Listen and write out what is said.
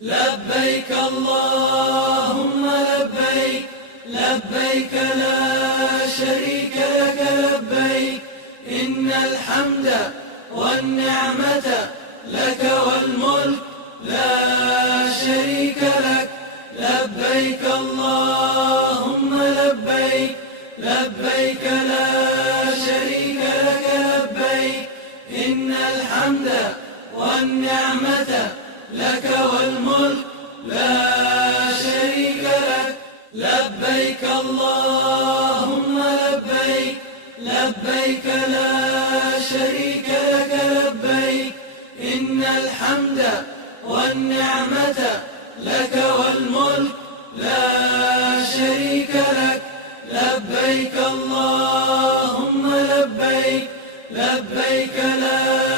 لبيك اللهم لبيك، لبيك لا شريك لك لبيك، إن الحمد والنعمة لك والملك لا شريك لك. لبيك اللهم لبيك، لبيك لا شريك لك لبيك، إن الحمد والنعمة لك والملك لا شريك لك. لبيك اللهم لبيك، لبيك لا شريك لك لبيك، إن الحمد والنعمة لك والملك لا شريك لك. لبيك اللهم لبيك، لبيك لا